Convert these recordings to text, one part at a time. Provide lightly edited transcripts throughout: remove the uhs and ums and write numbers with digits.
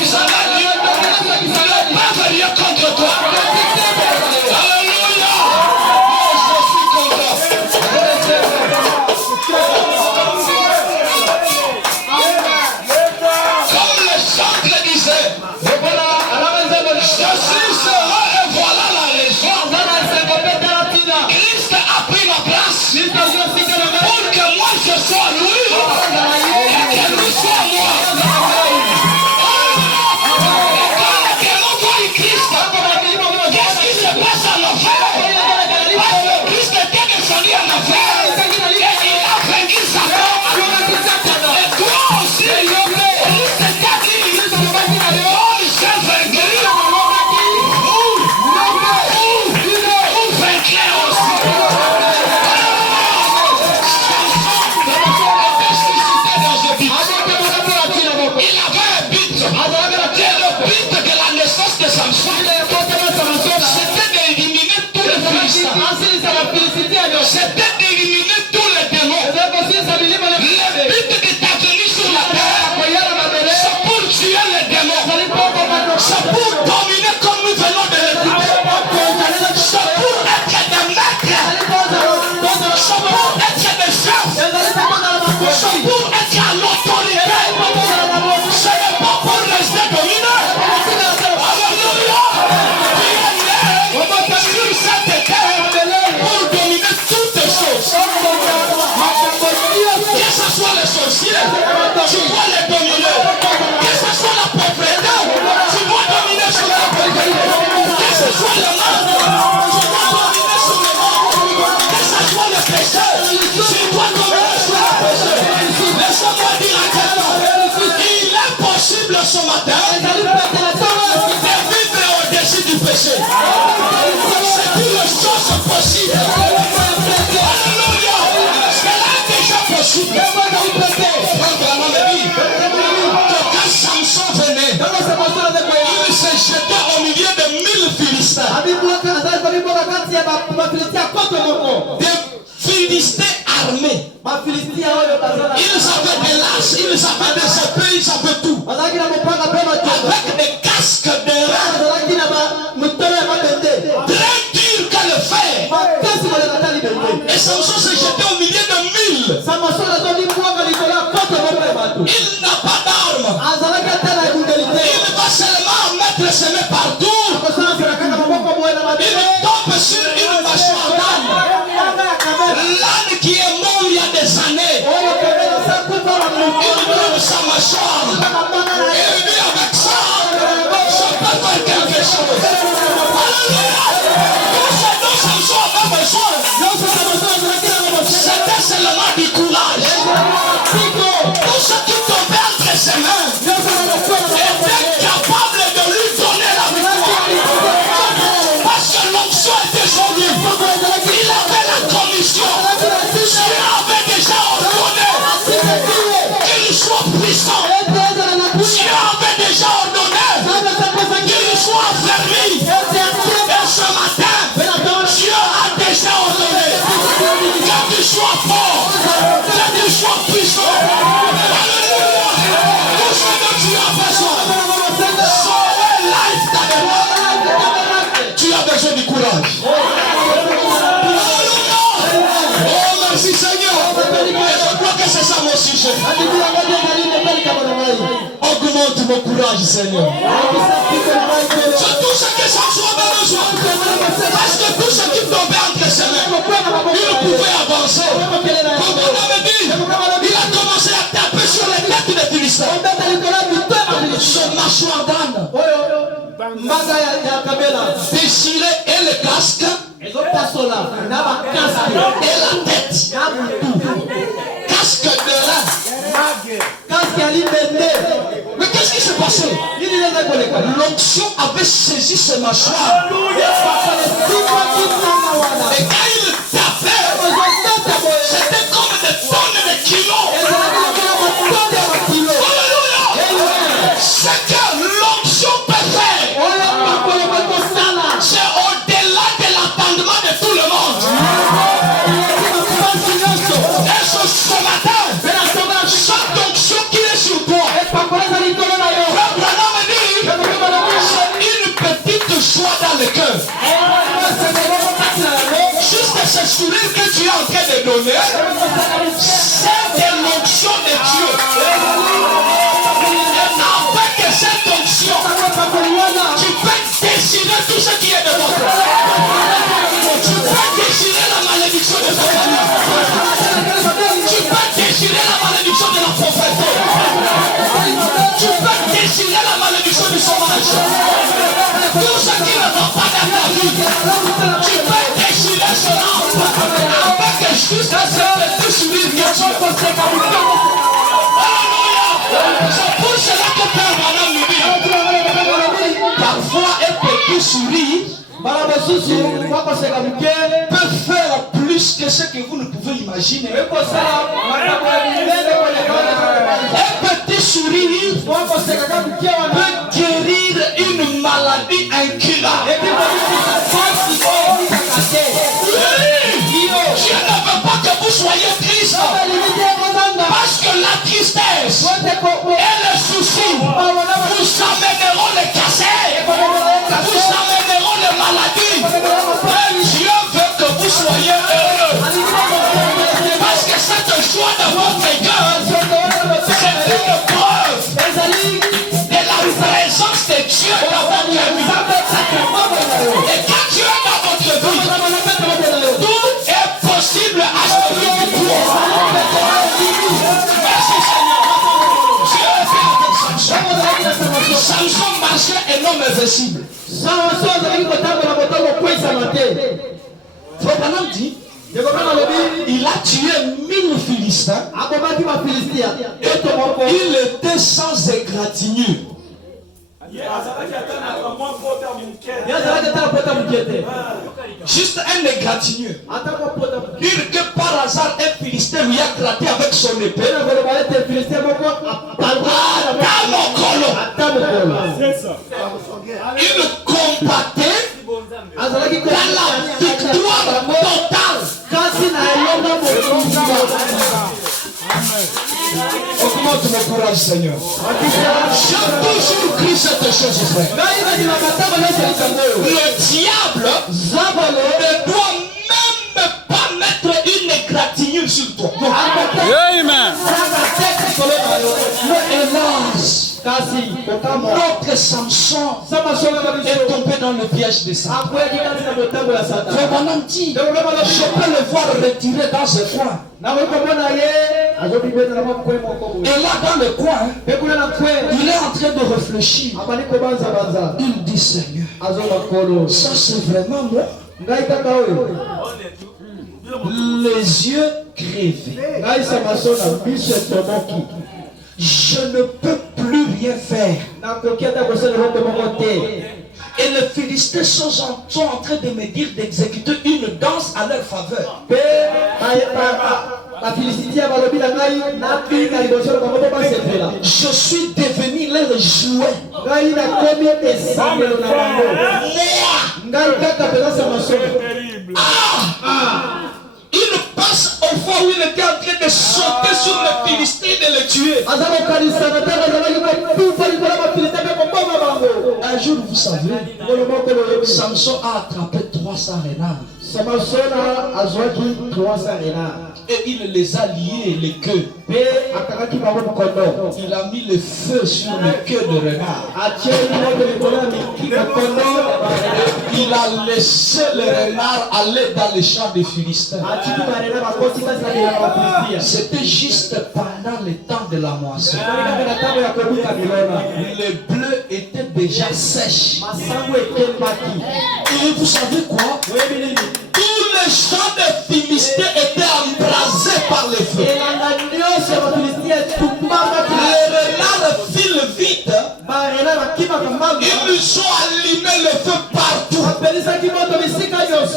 qui sont là, ne peuvent rien contre toi. Alléluia. Je suis content. Comme le chantre disait, je suis heureux et voilà la raison. Christ a pris ma place pour que moi je sois lui et que lui soit moi. Et quand le démon voit Christ, qu'est-ce qui se passe en enfer? Parce que Christ était descendu en enfer et il a vaincu Satan. Et toi aussi, Christ t'a dit, oh, j'ai vaincu. Vous vaincrez aussi. Il avait un but. Le but de la naissance de Samson, c'était d'éliminer tous les Philistins. C'était d'éliminer tous les démons. Le but de ta venue sur la terre, c'est pour tuer les démons. C'est pour dominer comme nous venons de l'écouter. C'est pour être des maîtres. C'est pour être des chefs. C'est pour être à l'autorité. Ce n'est pas pour rester dominé. Alléluia. Tu es né sur cette terre pour dominer toutes les choses. Que ce soit les sorciers, tu dois les dominer. Que ce soit la propriété, tu dois dominer sur la propriété. Que ce soit le mal, tu dois dominer sur le mal. Que ce soit le péché, tu dois dominer sur le péché. Laisse-moi dire à quelqu'un, il est possible ce matin de vivre au-dessus du péché. C'est une chose possible. Alléluia. Cela est déjà possible. Vraiment me dit que quand Samson venait, il se jetait au milieu de 1000 Philistins. Des Philistins armés. Ils avaient des laces, ils avaient des épées, ils avaient tout. Avec des casques de reins. Très dur que le fer. Et Samson se jetait au milieu de 1000. Il n'a pas d'armes. Il va seulement mettre ses mains partout. Il tombe sur une mâchoire d'âne. L'âne qui est mort il y a des années. Il donne sa mâchoire. Et il dit avec ça, je peux faire quelque chose. Alléluia. Tout ce dont Samson avait besoin, c'était seulement du courage. Tout ce qui tombait entre ses mains était capable de lui donner la victoire. Parce que l'onction était sur lui. Il avait la commission. Dieu avait déjà ordonné qu'il soit puissant. Dieu avait déjà ordonné qu'il soit affermi. Et ce matin, Dieu a déjà ordonné que tu sois fort, que tu sois puissant. Alléluia. Tout ce que tu as besoin, so life that tu as besoin du courage. Alléluia. Oh, merci Seigneur. Et je crois que c'est ça mon sujet. Augmente mon courage, Seigneur. C'est tout ce que Samson avait besoin. Parce que tout ce qui tombait entre ses mains, il pouvait avancer. Comme on avait dit, il a commencé à taper sur les têtes des Philistins. Son mâchoire d'âne. Déchiré et le casque. Et la tête. Casque de rein. Mais qu'est-ce qui s'est passé? L'onction avait saisi ses mâchoires. Et quand il tapait, c'était comme des tonnes de kilos. Alléluia. C'est que l'onction peut faire. C'est au-delà de l'attendement de tout le monde. Et ce matin, cette onction qui est sur toi, Frère Branham dit sourire que tu es en train de donner, c'est de l'onction de Dieu. Et avec cette onction, tu peux déchirer tout ce qui est de votre vie. Tu peux déchirer la malédiction de ta famille. Tu peux déchirer la malédiction de la pauvreté. Tu peux déchirer la malédiction du chômage. Tout ce qui ne va pas dans ta vie, tu peux déchirer cela avec juste ce petit sourire que tu as. Alléluia. C'est pour cela que Père Madame nous dit, parfois un petit sourire peut faire plus que ce que vous ne pouvez imaginer. Un petit sourire peut guérir une maladie incurable. Dieu ne veut pas que vous soyez triste. Parce que la tristesse et le souci vous amèneront les cancers, vous amèneront les maladies. Et Dieu veut que vous soyez heureux. Parce que cette joie de votre cœur, c'est une preuve de la présence de Dieu dans votre vie. Et quand Dieu est dans votre vie, tout est possible à celui qui croit. Merci Seigneur. Dieu est fait avec Samson. Samson marchait un homme invincible. Frère dit, il a tué 1000 Philistins. Il était sans égratignure. Juste un égratignure. Dire que par hasard un Philistin lui a gratté avec son épée. Il combattait dans la victoire totale. Augmente mon courage, Seigneur. J'ai toujours cru cette chose, frère. Le diable ne doit même pas mettre une égratignure sur toi. Amen. Hélas, notre Samson est tombé dans le piège de Satan. Je peux le voir retirer dans ce coin. Et là dans le coin, il est en train de réfléchir. Il dit Seigneur, ça c'est vraiment moi. Les yeux crevés. Je ne peux plus rien faire. Et les Philistins sont en train de me dire d'exécuter une danse à leur faveur. Je suis devenu leur jouet. Il passe au fois où il était en train de sauter sur les Philistins et de les tuer. Un jour, vous savez, Samson a attrapé 300 renards. Et il les a liés, les queues. Il a mis le feu sur les queues de renard. Il a laissé les renards aller dans les champs des Philistins. C'était juste pendant le temps de la moisson. Les bleus étaient déjà sèches. Et vous savez quoi? Tous les champs des Philistins étaient embrasés par le feu. Les renards filent vite. Ils ont allumé le feu partout.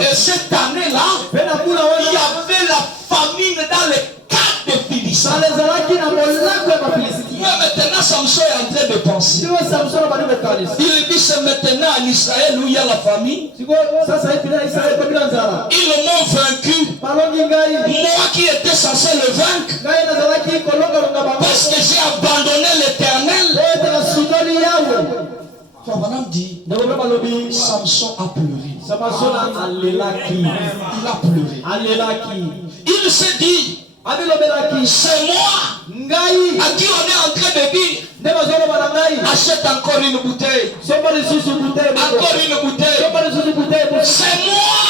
Et cette année-là, il y avait la famine dans les camps des Philistins. Mais maintenant, Samson est en train de penser. Il dit c'est maintenant en Israël où il y a la famine. Ils m'ont vaincu. Moi qui étais censé le vaincre. Parce que j'ai abandonné l'Éternel. Abraham dit, Samson a pleuré. Il a pleuré. Il s'est dit, c'est moi à qui on est en train de dire, achète encore une bouteille. Encore une bouteille. C'est moi.